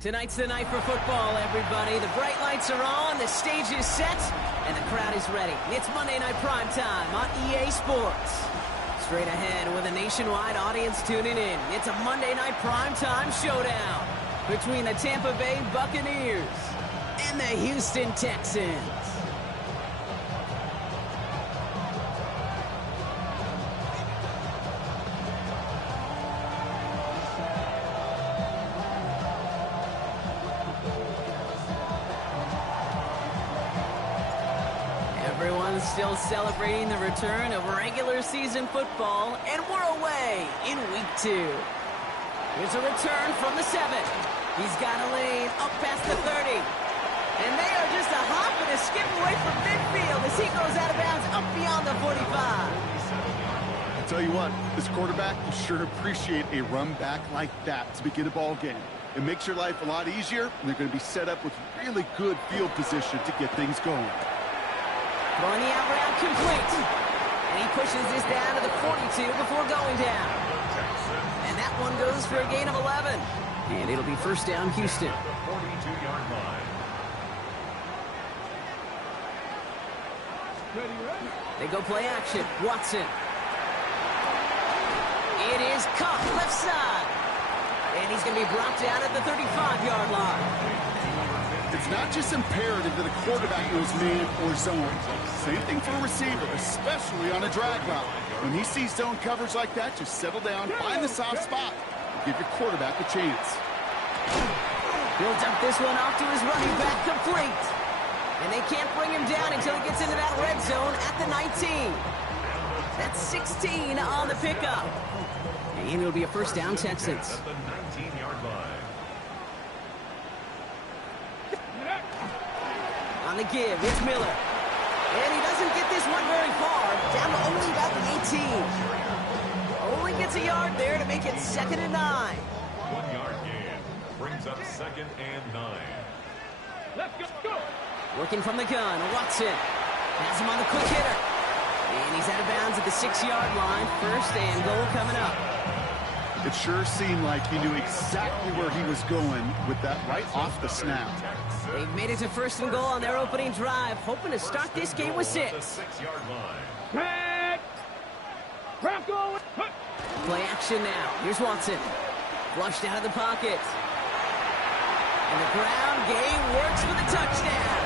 Tonight's the night for football, everybody. The bright lights are on, the stage is set, and the crowd is ready. It's Monday Night Primetime on EA Sports. Straight ahead with a nationwide audience tuning in. It's a Monday Night Primetime showdown between the Tampa Bay Buccaneers and the Houston Texans. Everyone's still celebrating the return of regular season football, and we're away in week 2. Here's a return from the 7. He's got a lane up past the 30. And they are just a hop and a skip away from midfield as he goes out of bounds up beyond the 45. I'll tell you what, this quarterback will sure appreciate a run back like that to begin a ball game. It makes your life a lot easier, and they're going to be set up with really good field position to get things going. Throwing the out route complete. And he pushes this down to the 42 before going down. And that one goes for a gain of 11. And it'll be first down, Houston. 42-yard line. They go play action. Watson. It is caught left side. And he's going to be brought down at the 35-yard line. It's not just imperative that a quarterback knows man or zone. Same thing for a receiver, especially on a drag route. When he sees zone coverage like that, just settle down, find the soft spot, and give your quarterback a chance. He'll dump this one off to his running back, complete. And they can't bring him down until he gets into that red zone at the 19. That's 16 on the pickup. And it'll be a first down, Texans. At the 19-yard line. On the give, it's Miller. And he doesn't get this one very far, down to only about the 18. Only gets a yard there to make it 2nd and 9. 1-yard gain brings up 2nd and 9. Let's go. Working from the gun, Watson has him on the quick hitter. And he's out of bounds at the 6-yard line. First and goal coming up. It sure seemed like he knew exactly where he was going with that right off the snap. They've made it to first and goal on their opening drive, hoping to start this game with 6. 6-yard line. Play action now. Here's Watson. Flushed out of the pocket. And the ground game works for the touchdown.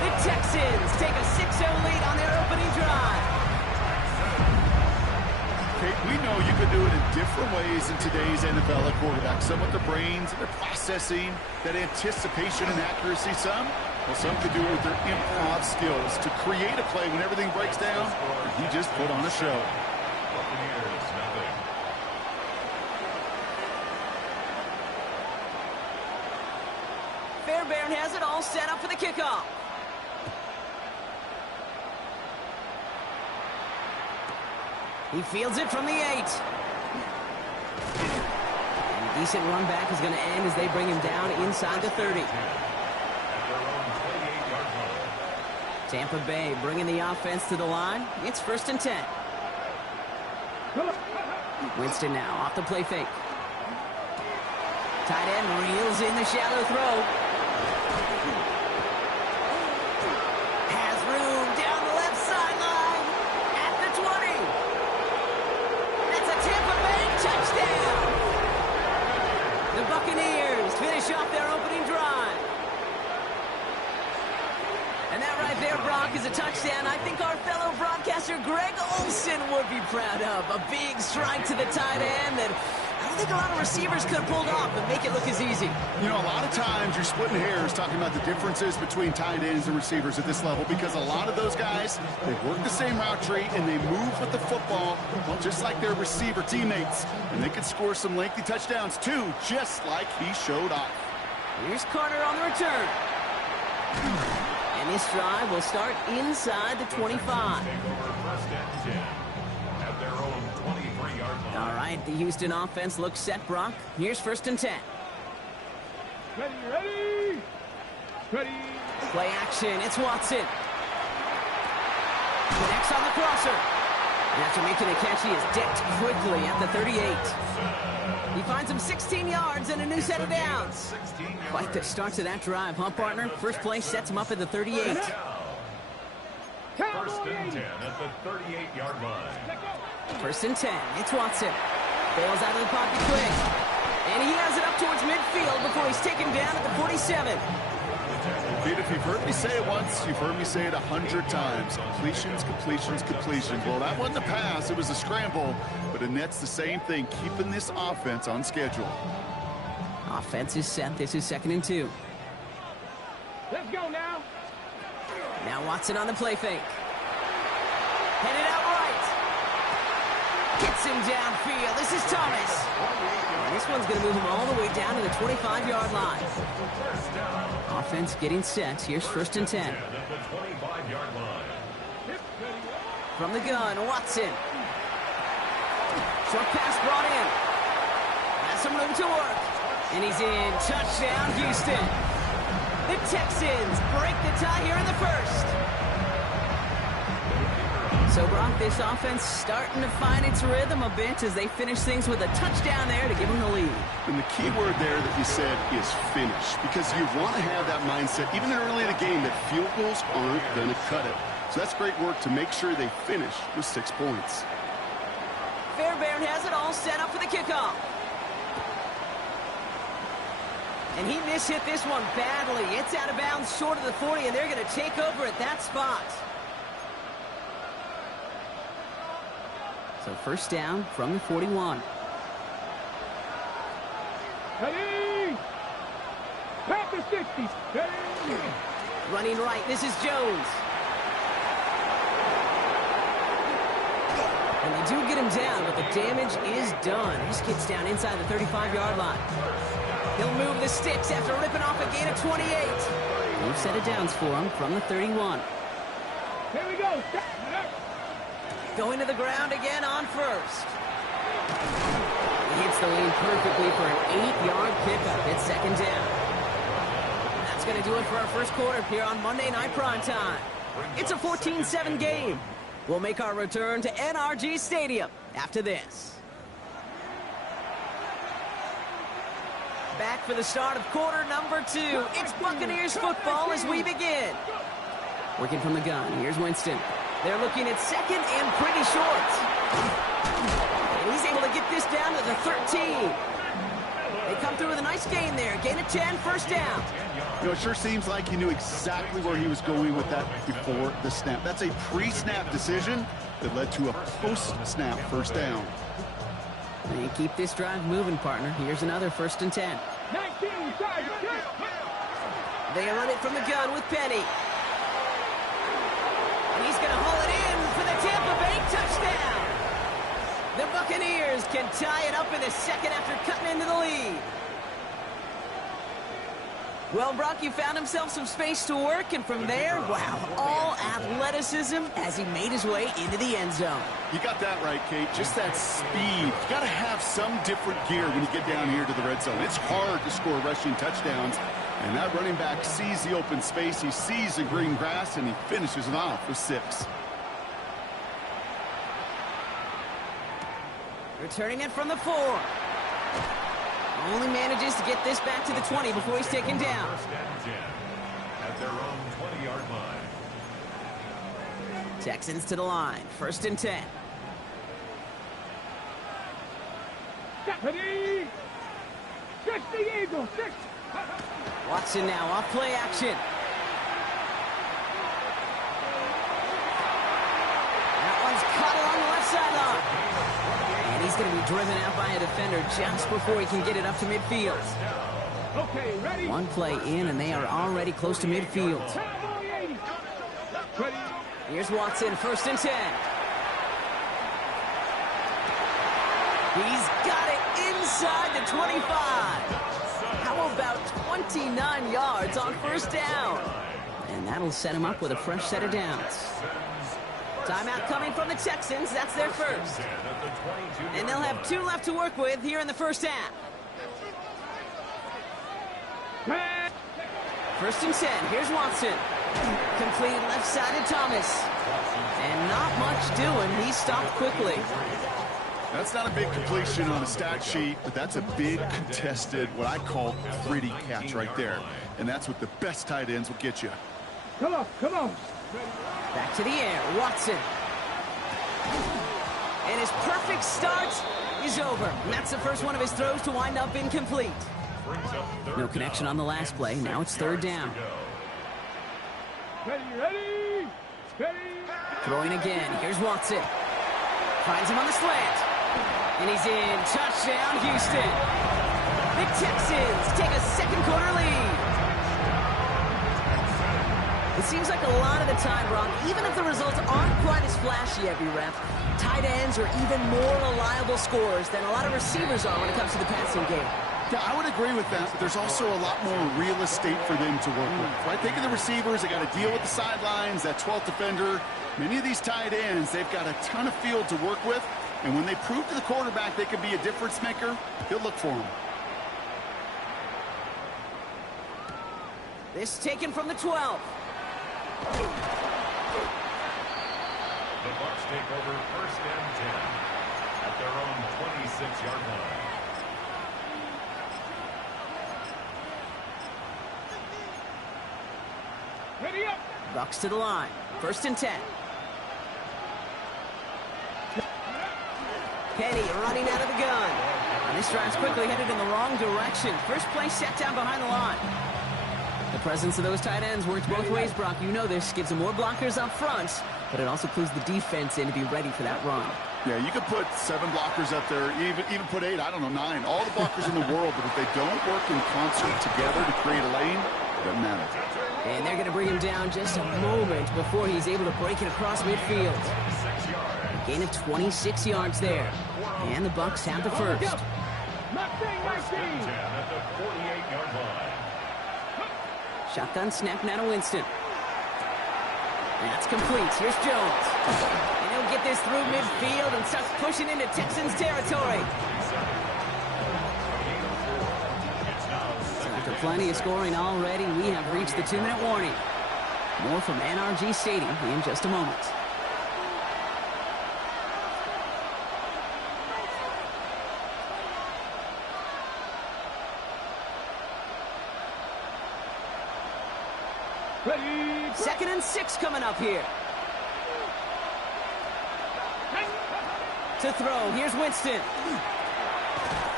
The Texans take a 6-0 lead on their opening drive. Okay, we know you can do it in different ways in today's NFL at quarterback. Some with their brains, their processing, that anticipation and accuracy. Some can do it with their improv skills to create a play when everything breaks down. And he just put on a show. Buccaneers, nothing. Fairbairn has it all set up for the kickoff. He fields it from the 8. And a decent run back is going to end as they bring him down inside the 30. Tampa Bay bringing the offense to the line. It's 1st and 10. Winston now off the play fake. Tight end reels in the shallow throw. Has room down the left sideline at the 20. That's a Tampa Bay touchdown. The Buccaneers finish off their opening drive. And that right there, Brock, is a touchdown I think our fellow broadcaster Greg Olsen would be proud of. A big strike to the tight end that I don't think a lot of receivers could have pulled off and make it look as easy. You know, a lot of times you're splitting hairs talking about the differences between tight ends and receivers at this level because a lot of those guys, they work the same route tree and they move with the football, well, just like their receiver teammates. And they could score some lengthy touchdowns too, just like he showed off. Here's Carter on the return. And this drive will start inside the 25. All right, the Houston offense looks set, Brock. Here's 1st and 10. Ready. Play action, it's Watson. Connects on the crosser. After making a catch, he is decked quickly at the 38. He finds him 16 yards and a new set of downs. Quite the start to that drive, huh, partner? First play sets him up at the 38. First and 10 at the 38-yard line. First and 10. It's Watson. Bails out of the pocket quick. And he has it up towards midfield before he's taken down at the 47. Pete, if you've heard me say it once, you've heard me say it 100 times. Completions, completions, completions. Well, that wasn't a pass. It was a scramble. But it nets the same thing, keeping this offense on schedule. Offense is set. This is 2nd and 2. Let's go now. Now Watson on the play fake. Headed out right. Gets him downfield. This is Thomas. And this one's going to move him all the way down to the 25-yard line. Offense getting set. Here's 1st and 10. From the gun, Watson. Short pass brought in. Has some room to work. And he's in. Touchdown, Houston. The Texans break the tie here in the first. So, Brock, this offense starting to find its rhythm a bit as they finish things with a touchdown there to give them the lead. And the key word there that you said is finish, because you want to have that mindset, even early in the game, that field goals aren't going to cut it. So that's great work to make sure they finish with 6 points. Fairbairn has it all set up for the kickoff. And he mishit this one badly. It's out of bounds short of the 40, and they're going to take over at that spot. So first down from the 41. Ready? Back to 60. Ready? Running right, this is Jones. And they do get him down, but the damage is done. This kid's down inside the 35-yard line. He'll move the sticks after ripping off a gain of 28. New set of downs for him from the 31. Here we go. Going to the ground again on first. He hits the lane perfectly for an 8-yard pickup. It's 2nd down. That's going to do it for our first quarter here on Monday Night Primetime. It's a 14-7 game. We'll make our return to NRG Stadium after this. Back for the start of quarter number 2. It's Buccaneers football as we begin. Working from the gun, here's Winston. They're looking at 2nd and pretty short. And he's able to get this down to the 13. They come through with a nice gain there. Gain of 10, first down. You know, it sure seems like he knew exactly where he was going with that before the snap. That's a pre-snap decision that led to a post-snap first down. And keep this drive moving, partner. Here's another 1st and 10. 19, They run it from the gun with Penny. And he's going to haul it in for the Tampa Bay touchdown. The Buccaneers can tie it up in the second after cutting into the lead. Well, Brock, you found himself some space to work, and from there, wow, all athleticism as he made his way into the end zone. You got that right, Kate. Just that speed. You got to have some different gear when you get down here to the red zone. It's hard to score rushing touchdowns, and that running back sees the open space, he sees the green grass, and he finishes it off with 6. Returning it from the 4. Only manages to get this back to the 20 before he's taken down. First and 10 at their own 20-yard line. Texans to the line. 1st and 10. Ready? 60 Eagles. 6. Watson now off play action. That one's caught along the left sideline. And he's going to be driven out by a defender just before he can get it up to midfield. Okay, ready? One play in, and they are already close to midfield. Ready? Here's Watson, 1st and 10. He's got it inside the 25. How about 29 yards on first down? And that'll set him up with a fresh set of downs. Timeout coming from the Texans. That's their first. And they'll have 2 left to work with here in the first half. 1st and 10. Here's Watson. Completed left side to Thomas. And not much doing. He stopped quickly. That's not a big completion on the stat sheet, but that's a big contested, what I call pretty catch right there. And that's what the best tight ends will get you. Come on, come on. Back to the air, Watson. And his perfect start is over. And that's the first one of his throws to wind up incomplete. No connection on the last play. Now it's third down. Ready, ready, ready. Throwing again. Here's Watson. Finds him on the slant. And he's in. Touchdown, Houston. The Texans take a second quarter lead. It seems like a lot of the time, Brock, even if the results aren't quite as flashy every rep, tight ends are even more reliable scorers than a lot of receivers are when it comes to the passing game. Yeah, I would agree with that, but there's also a lot more real estate for them to work with, right? Think of the receivers. They got to deal with the sidelines, that 12th defender. Many of these tight ends, they've got a ton of field to work with, and when they prove to the quarterback they can be a difference maker, he'll look for them. This taken from the 12. The Bucs take over first and 10 at their own 26-yard line. Ready up. Bucs to the line. First and 10. Penny running out of the gun. And this drive's quickly headed in the wrong direction. First play set down behind the line. The presence of those tight ends works both ways, Brock. You know this. Gives them more blockers up front, but it also clues the defense in to be ready for that run. Yeah, you could put 7 blockers up there, even put 8, I don't know, 9. All the blockers in the world, but if they don't work in concert together to create a lane, it doesn't matter. And they're going to bring him down just a moment before he's able to break it across midfield. A gain of 26 yards there. And the Bucs have the first. At the 48-yard line. Shotgun snap now to Winston. That's complete. Here's Jones. And he'll get this through midfield and starts pushing into Texans territory. So after plenty of scoring already, we have reached the 2-minute warning. More from NRG Stadium in just a moment. Ready. 2nd and 6 coming up here. To throw, here's Winston.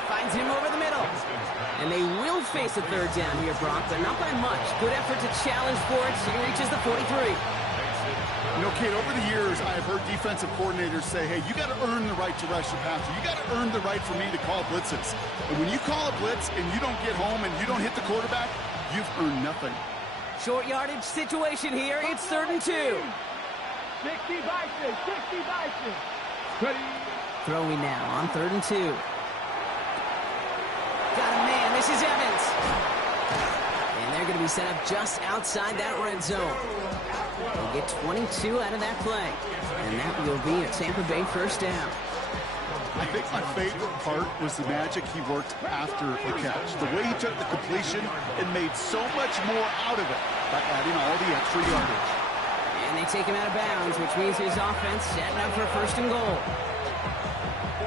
Finds him over the middle. And they will face a third down here, Brock, but not by much. Good effort to challenge for it. He reaches the 43. You know, Kate, over the years, I have heard defensive coordinators say, hey, you got to earn the right to rush the passer. You got to earn the right for me to call blitzes. And when you call a blitz and you don't get home and you don't hit the quarterback, you've earned nothing. Short yardage situation here. It's 3rd and 2. 60 Bison, 60 Bison. Ready. Throwing now on 3rd and 2. Got a man. This is Evans. And they're going to be set up just outside that red zone. They'll get 22 out of that play. And that will be a Tampa Bay first down. I think my favorite part was the magic he worked after the catch. The way he took the completion and made so much more out of it by adding all the extra yardage. And they take him out of bounds, which means his offense setting up for 1st and goal.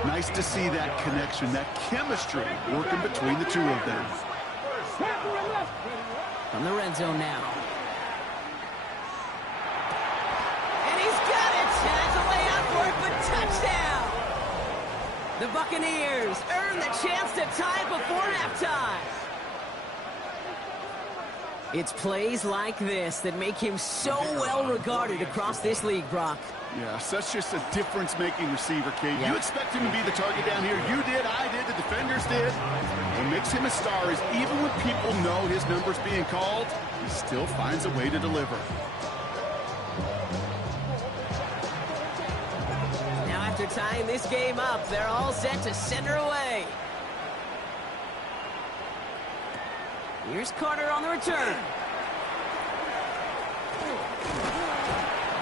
Nice to see that connection, that chemistry working between the two of them. From the red zone now. And he's got it! And that's a way out for it, but touchdown! The Buccaneers earn the chance to tie it before halftime. It's plays like this that make him so well regarded across this league, Brock. Yeah, such just a difference-making receiver, Kate. You expect him to be the target down here. You did, I did, the defenders did. What makes him a star is even when people know his number's being called, he still finds a way to deliver. Now after tying this game up, they're all set to send her away. Here's Carter on the return.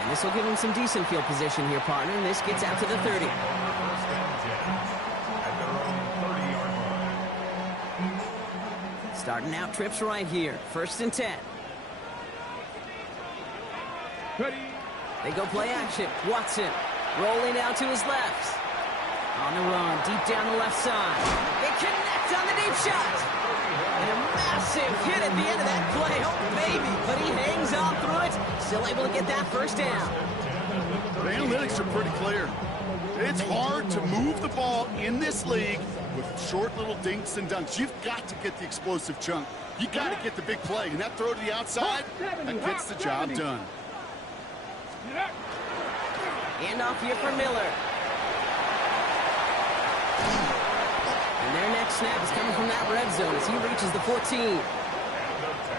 And this will give him some decent field position here, partner. And this gets out to the 30. Starting out trips right here. 1st and 10. Ready. They go play action. Watson rolling out to his left. On the run, deep down the left side. They connect on the deep shot. And a massive hit at the end of that play. Oh, baby. But he hangs on through it. Still able to get that first down. The analytics are pretty clear. It's hard to move the ball in this league with short little dinks and dunks. You've got to get the explosive chunk. You got to get the big play. And that throw to the outside, that gets the job done. Hand off here for Miller. And their next snap is coming from that red zone as he reaches the 14.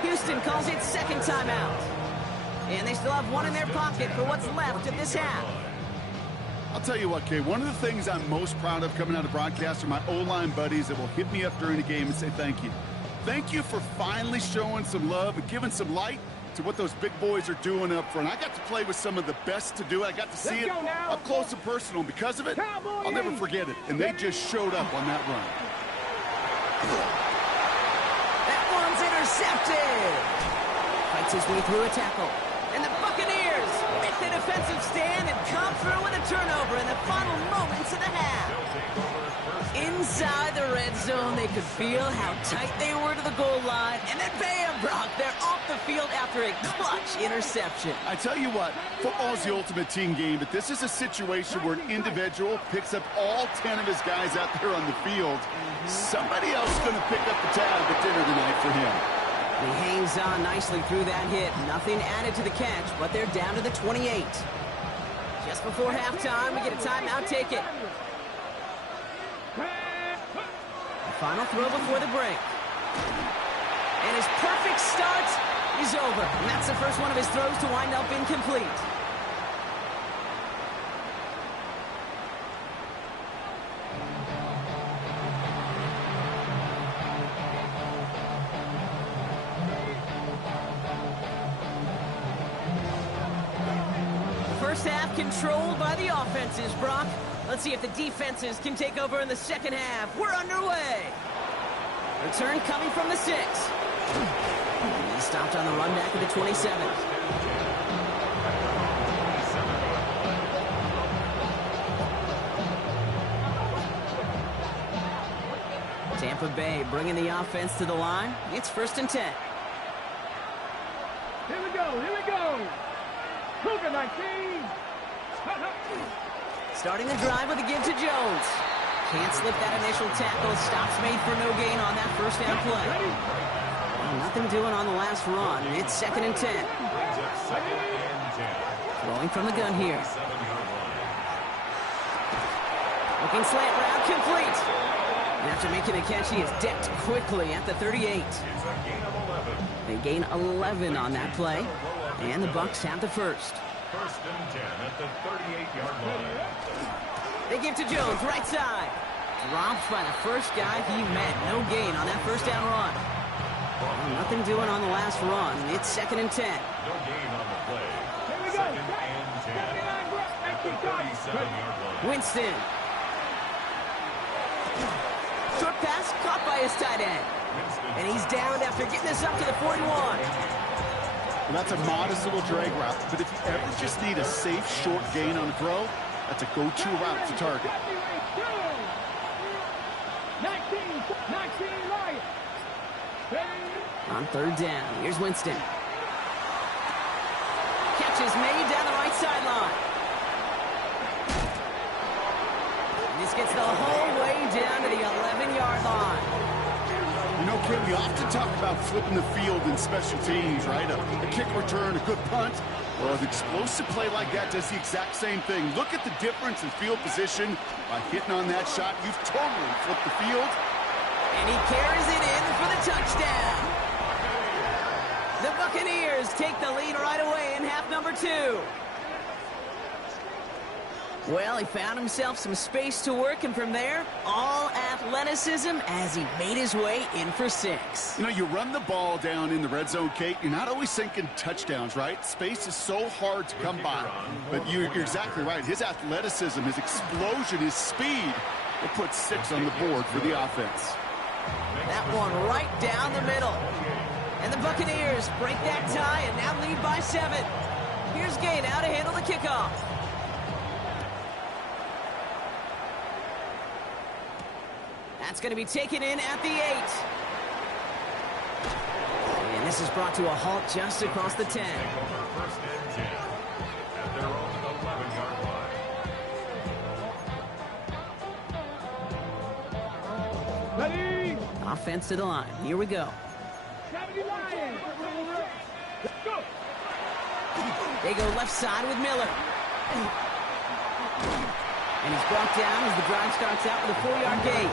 Houston calls it second timeout. And they still have one in their pocket for what's left of this half. I'll tell you what, Kay, one of the things I'm most proud of coming out of broadcast are my O-line buddies that will hit me up during a game and say thank you. Thank you for finally showing some love and giving some light to what those big boys are doing up front. I got to play with some of the best to do it. I got to see it up close and personal. And because of it, I'll never forget it. And they just showed up on that run. That one's intercepted. Fights his way through a tackle. And the Buccaneers make the defensive stand and come through with a turnover in the final moments of the half. Inside the red zone, they could feel how tight they were to the goal line. And then bam, Brock, they're off the field after a clutch interception. I tell you what, football's the ultimate team game, but this is a situation where an individual picks up all 10 of his guys out there on the field. Somebody else is going to pick up the tab at dinner tonight for him. He hangs on nicely through that hit. Nothing added to the catch, but they're down to the 28. Just before halftime, we get a timeout. Take it. The final throw before the break. And his perfect start is over. And that's the first one of his throws to wind up incomplete. First half controlled by the offenses, Brock. Let's see if the defenses can take over in the second half. We're underway. Return coming from the 6. He stopped on the run back at the 27. Tampa Bay bringing the offense to the line. It's 1st and 10. Here we go, here we go. Cougar 19. Starting the drive with a give to Jones. Can't slip that initial tackle. Stops made for no gain on that first down play. Well, nothing doing on the last run. It's 2nd and 10. Throwing from the gun here. Looking slant route complete. And after making the catch, he is decked quickly at the 38. They gain 11 on that play. And the Bucs have the first. 1st and 10 at the 38-yard line. They give to Jones, right side. Dropped by the first guy he met. No gain on that first down run. Well, nothing doing on the last run. It's 2nd and 10. No gain on the play. Here we go. 2nd and 10 at the 37-yard line. Winston. Short pass caught by his tight end. And he's down after getting this up to the 41. Well, that's a modest little drag route, but if you ever just need a safe, short gain on the throw, that's a go-to route to target. 19 Lions. On 3rd down, here's Winston. Catch is made down the right sideline. And this gets the whole way down to the 11-yard line. You know, Kim, we often talk about flipping the field in special teams, right? A kick return, a good punt. Well, an explosive play like that does the exact same thing. Look at the difference in field position. By hitting on that shot, you've totally flipped the field. And he carries it in for the touchdown. The Buccaneers take the lead right away in half number 2. Well, he found himself some space to work, and from there, all athleticism as he made his way in for 6. You know, you run the ball down in the red zone, Kate, you're not always thinking touchdowns, right? Space is so hard to come by. But you're exactly right. His athleticism, his explosion, his speed, it puts 6 on the board for the offense. That one right down the middle. And the Buccaneers break that tie and now lead by 7. Here's Gay now to handle the kickoff. That's going to be taken in at the 8. And this is brought to a halt just across the 10. Take over first and 10 at their own 11-yard line. Ready? Offense to the line. Here we go. 70 Lions. Let's go. They go left side with Miller. And he's brought down as the drive starts out with a 4-yard gain.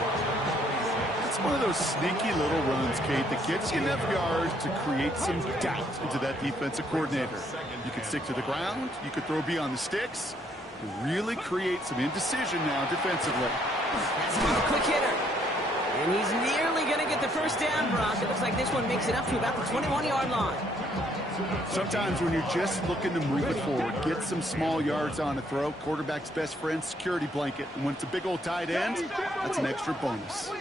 It's one of those sneaky little runs, Kate, that gets you enough yards to create some doubt into that defensive coordinator. You can stick to the ground. You could throw beyond the sticks. Really create some indecision now defensively. That's a quick hitter. And he's nearly going to get the first down, Brock. It looks like this one makes it up to about the 21-yard line. Sometimes when you're just looking to move it forward, get some small yards on a throw, quarterback's best friend, security blanket. And when it's a big old tight end, that's an extra bonus.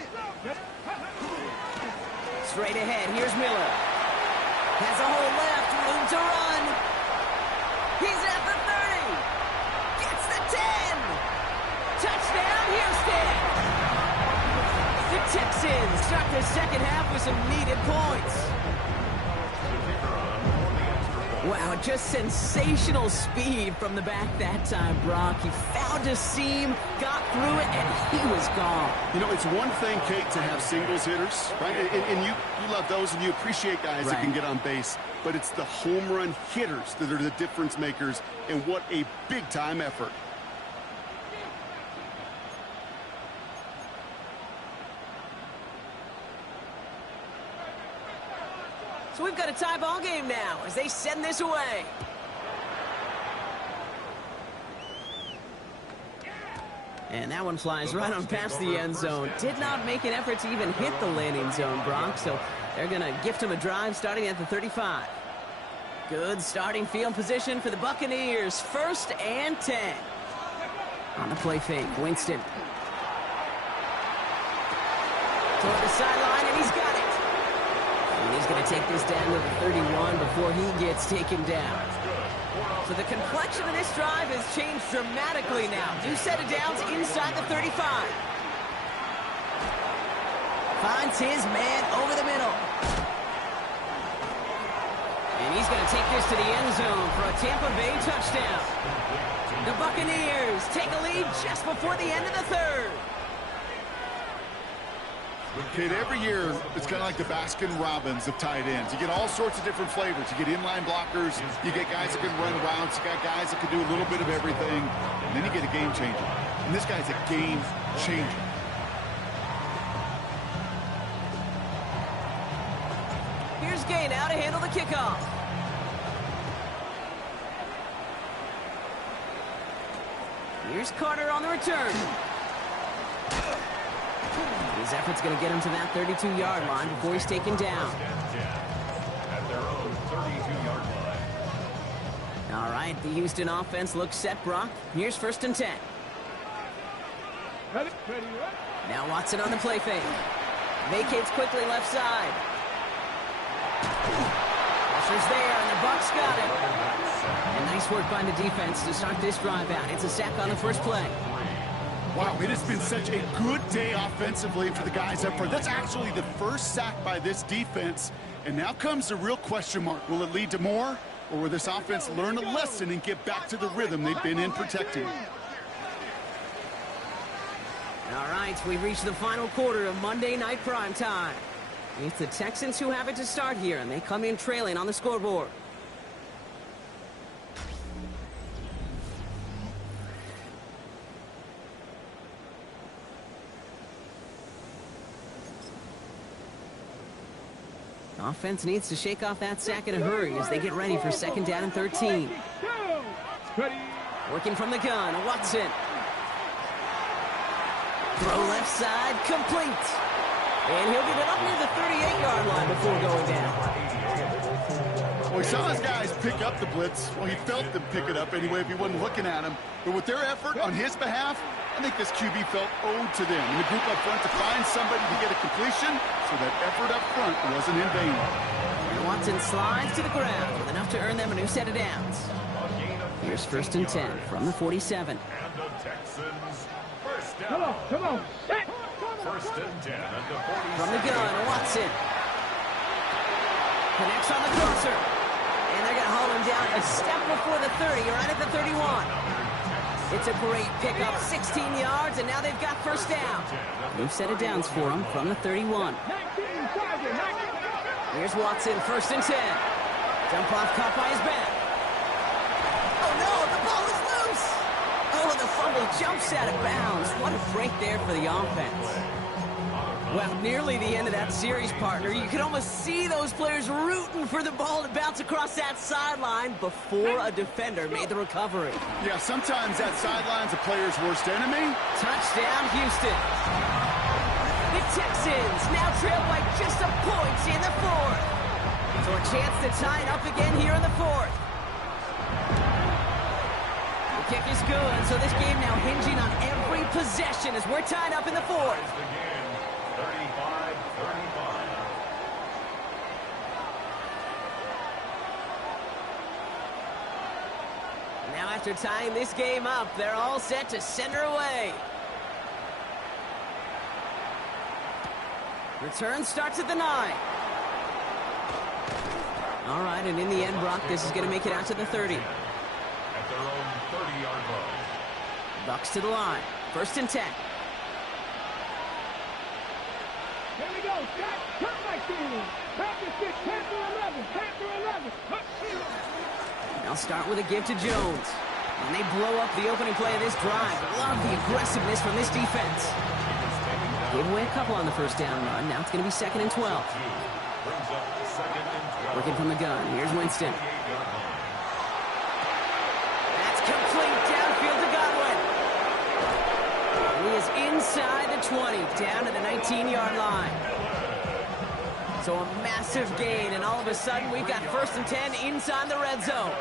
Straight ahead, here's Miller. Has a hole left, room to run. He's at the 30. Gets the 10. Touchdown, Houston. The Texans start the second half with some needed points. Wow, just sensational speed from the back that time, Brock. He found a seam, got through it, and he was gone. You know, it's one thing, Kate, to have singles hitters, right? And you love those, and you appreciate guys that can get on base. But it's the home run hitters that are the difference makers, and what a big-time effort. So we've got a tie ball game now as they send this away. And that one flies right on past the end zone. Did not make an effort to even hit the landing zone, Brock. So they're going to gift him a drive starting at the 35. Good starting field position for the Buccaneers. 1st and 10. On the play fake, Winston. Toward the sideline, and he's got it. And he's going to take this down to the 31 before he gets taken down. So the complexion of this drive has changed dramatically now. 2 set of downs inside the 35. Finds his man over the middle. And he's going to take this to the end zone for a Tampa Bay touchdown. The Buccaneers take a lead just before the end of the 3rd. Kate, every year, it's kind of like the Baskin-Robbins of tight ends. You get all sorts of different flavors. You get inline blockers. You get guys that can run routes. You got guys that can do a little bit of everything. And then you get a game changer. And this guy's a game changer. Here's Gay now to handle the kickoff. Here's Carter on the return. His effort's going to get him to that 32-yard line before he's taken down. At their own 32-yard line. All right, the Houston offense looks set, Brock. Here's 1st and 10. Ready? Now Watson on the play fake. Vacates quickly left side. Pressure's there, and the Bucs got it. And nice work by the defense to start this drive out. It's a sack on the first play. Wow, it has been such a good day offensively for the guys up front. That's actually the first sack by this defense. And now comes the real question mark. Will it lead to more? Or will this offense learn a lesson and get back to the rhythm they've been in protecting? All right, we've reached the final quarter of Monday Night Prime Time. It's the Texans who have it to start here, and they come in trailing on the scoreboard. Offense needs to shake off that sack in a hurry as they get ready for 2nd down and 13. Working from the gun, Watson. Throw left side, complete. And he'll get it up near the 38-yard line before going down. Well, he saw his guys pick up the blitz. Well, he felt them pick it up anyway if he wasn't looking at him. But with their effort on his behalf, I think this QB felt owed to them. And the group up front to find somebody to get a completion, so that effort up front wasn't in vain. And Watson slides to the ground with enough to earn them a new set of downs. Here's first and 10 from the 47. And the Texans first down. Come on, come on. Set. First and 10 at the 47. From the gun, Watson. Connects on the crosser. And they're going to haul him down a step before the 30, right at the 31. It's a great pickup, 16 yards, and now they've got first down. New set of downs for him from the 31. Here's Watson, first and 10. Jump off, caught by his back. Oh no, the ball is loose. Oh, the fumble jumps out of bounds. What a break there for the offense. Well, nearly the end of that series, partner. You could almost see those players rooting for the ball to bounce across that sideline before a defender made the recovery. Yeah, sometimes that sideline's a player's worst enemy. Touchdown, Houston. The Texans now trail by just a point in the fourth. So a chance to tie it up again here in the fourth. The kick is good, so this game now hinging on every possession as we're tied up in the fourth. 35-35. Now after tying this game up, they're all set to send her away. Return starts at the 9. All right, and in the end, Brock, this is going to make it out to the 30. At their own 30-yard line. Bucs to the line. First and 10. Here we go. Turn back in. Panther 6, Panther 11, Panther 11. They'll start with a give to Jones. And they blow up the opening play of this drive. Love the aggressiveness from this defense. Gave away a couple on the first down run. Now it's going to be second and 12. Brings up second and 12. Working from the gun. Here's Winston. 28-yard line. That's complete downfield to Godwin. And he is inside the 20, down to the 19-yard line. So a massive gain, and all of a sudden we've got first and 10 inside the red zone.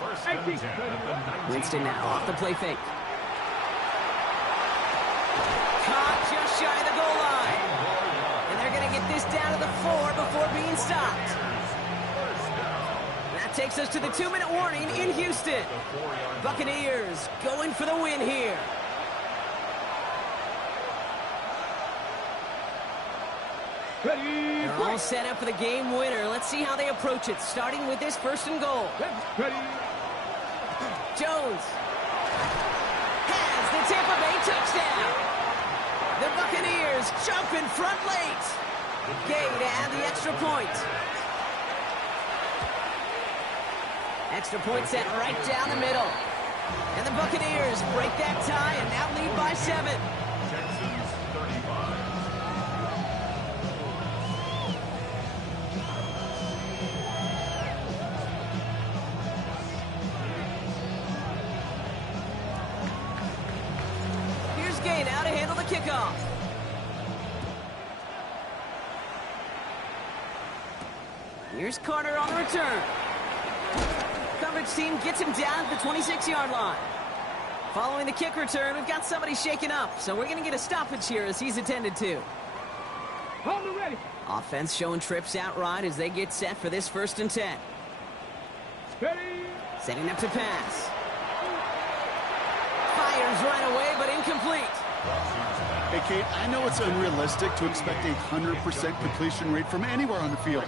First and 10 at the 19. Winston now off the play fake. Caught just shy of the goal line. And they're going to get this down to the 4 before being stopped. That takes us to the 2-minute warning in Houston. Buccaneers going for the win here. They're all set up for the game winner. Let's see how they approach it, starting with this first and goal. Jones has the Tampa Bay touchdown. The Buccaneers jump in front late. Gay to add the extra point. Extra point set right down the middle. And the Buccaneers break that tie and now lead by 7. Texans 35. Here's Gay now to handle the kickoff. Here's Carter on the return. Coverage team gets him down at the 26-yard line. Following the kick return, we've got somebody shaken up, so we're going to get a stoppage here as he's attended to. Hold it ready. Offense showing trips outright as they get set for this first and 10. Ready. Setting up to pass. Fires right away, but incomplete. Hey, Kate, I know it's unrealistic to expect a 100% completion rate from anywhere on the field.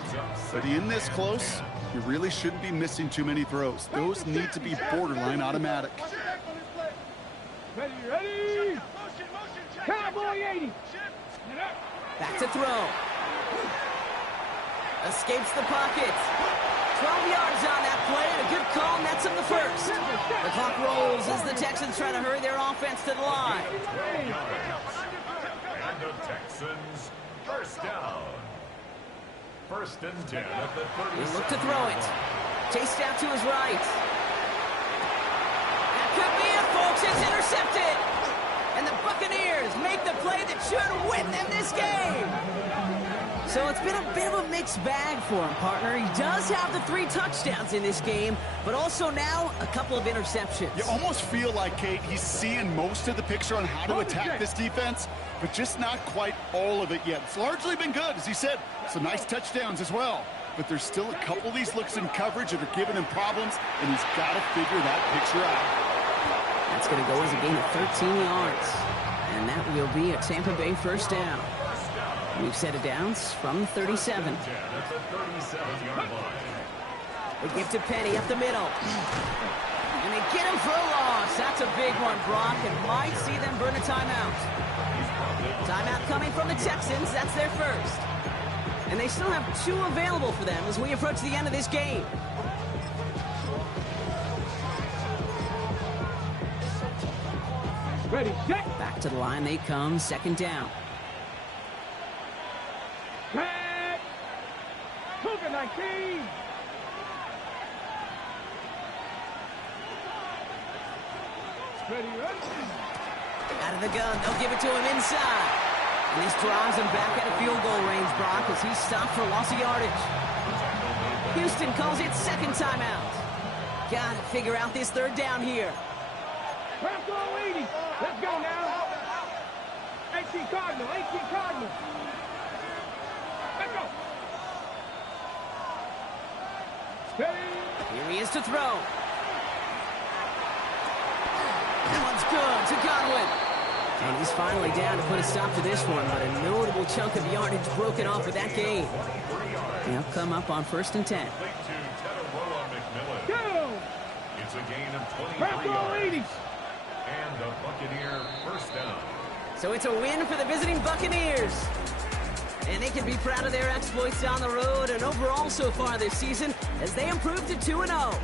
But in this close, you really shouldn't be missing too many throws. Those need to be borderline automatic. Ready, ready. Cowboy 80. Back to throw. Escapes the pocket. 12 yards on that play, and a good call nets him the first. The clock rolls as the Texans try to hurry their offense to the line. And the Texans first down. First and 10 at the 30. They look to throw it. Chased out to his right. That could be it, folks. It's intercepted. And the Buccaneers make the play that should win them this game. So it's been a bit of a mixed bag for him, partner. He does have the 3 touchdowns in this game, but also now a couple of interceptions. You almost feel like, Kate, he's seeing most of the picture on how to attack this defense, but just not quite all of it yet. It's largely been good, as he said. Some nice touchdowns as well. but there's still a couple of these looks in coverage that are giving him problems, and he's got to figure that picture out. That's going to go as a gain of 13 yards. And that will be a Tampa Bay first down. We've set it downs from 37. They give to Penny up the middle. And they get him for a loss. That's a big one, Brock, and might see them burn a timeout. Timeout coming from the Texans. That's their first. And they still have 2 available for them as we approach the end of this game. Ready, set. Back to the line they come, second down. Set. Cougar 19. Ready, ready. Out of the gun, they'll give it to him inside. And this drives him back at a field goal range, Brock, as he's stopped for loss of yardage. Houston calls it second timeout. Got to figure out this third down here. Craft all 80. Let's go now. 18 Cardinal, 18 Cardinal. Let's go. Steady. Here he is to throw. That one's good to Godwin. And he's finally down to put a stop to this one, but a notable chunk of yardage broken off with that gain. They'll come up on 1st and 10. Go. It's a gain of 23 Craft all yards. 80. And the Buccaneer first down. So it's a win for the visiting Buccaneers. And they can be proud of their exploits on the road and overall so far this season as they improve to 2-0.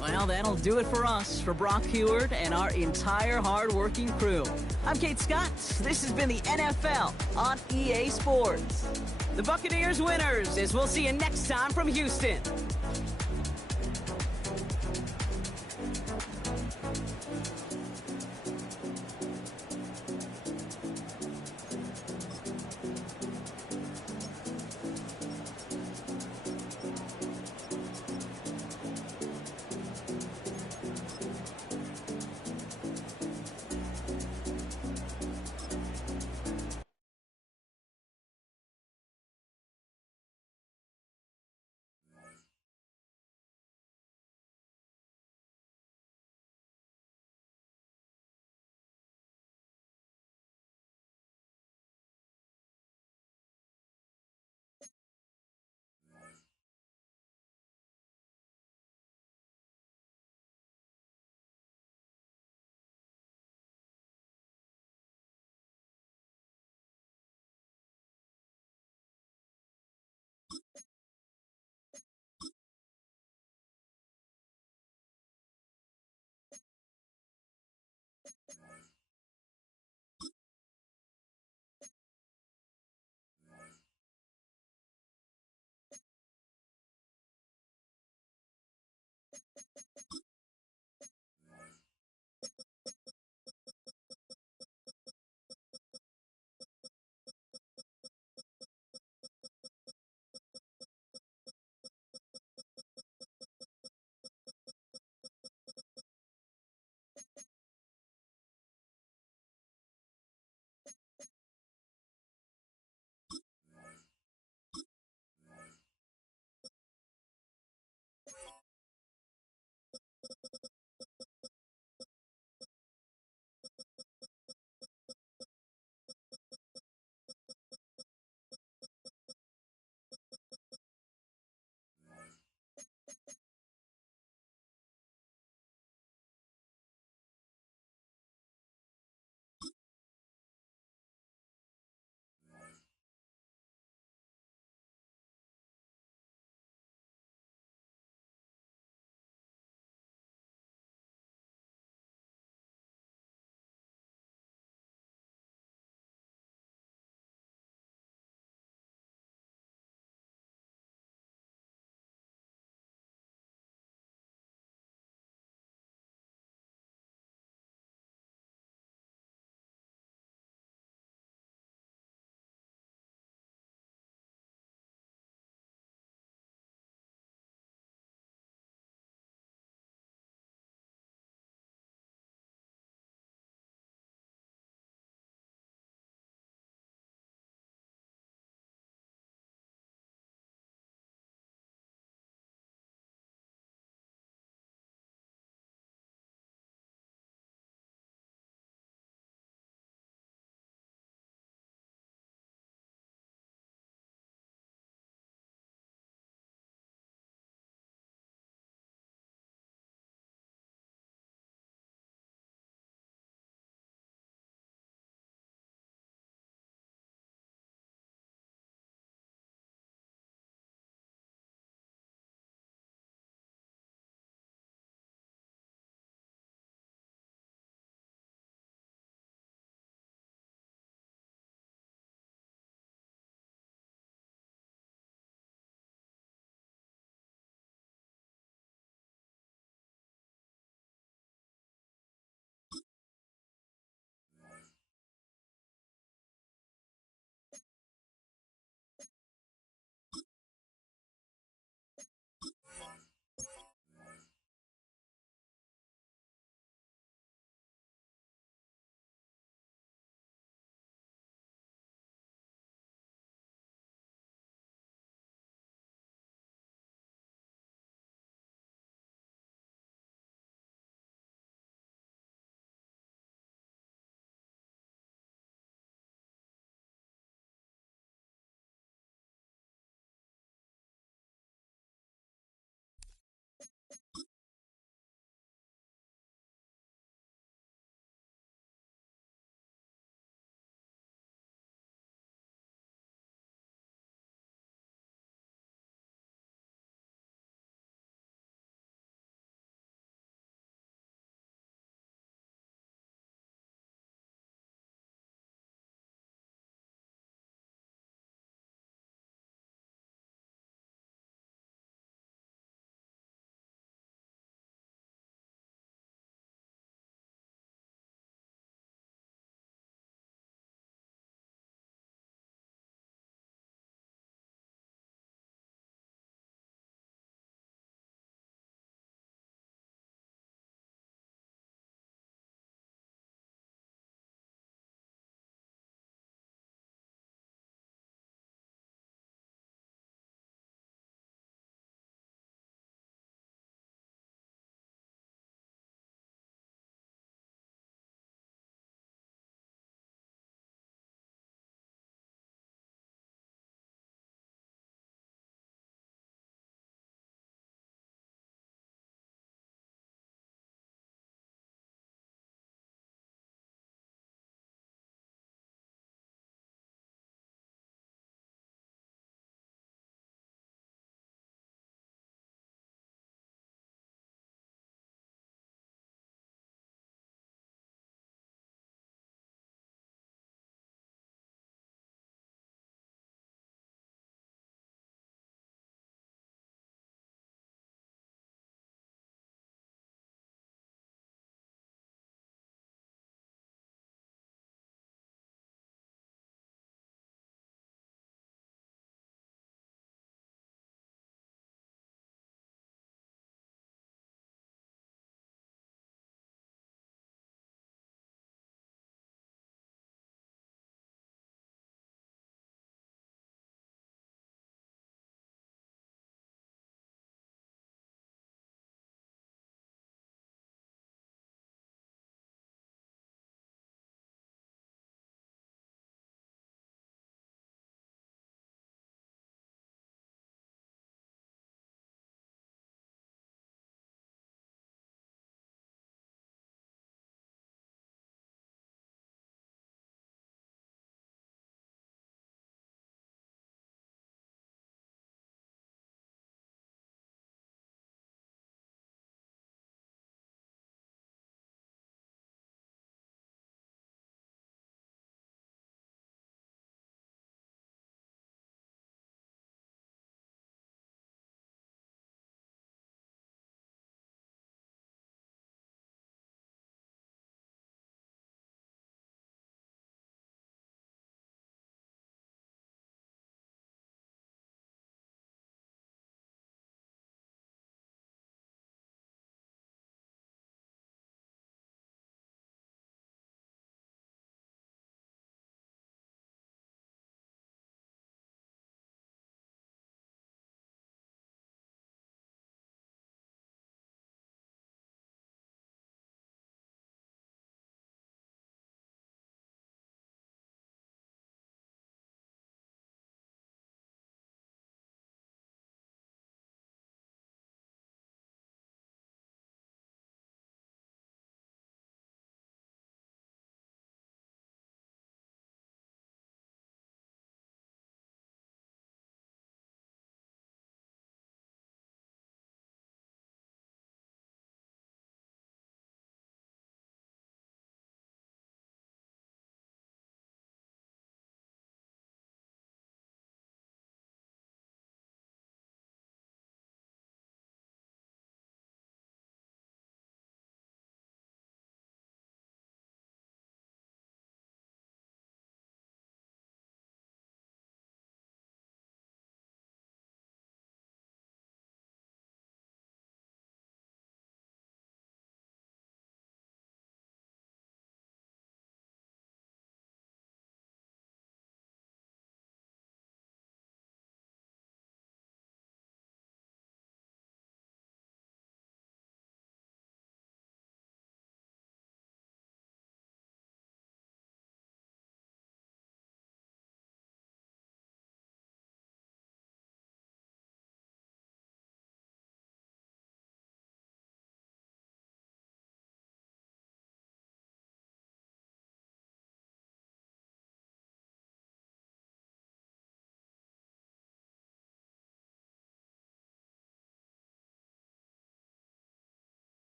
Well, that'll do it for us, for Brock Heward and our entire hard-working crew. I'm Kate Scott. This has been the NFL on EA Sports. The Buccaneers winners, as we'll see you next time from Houston.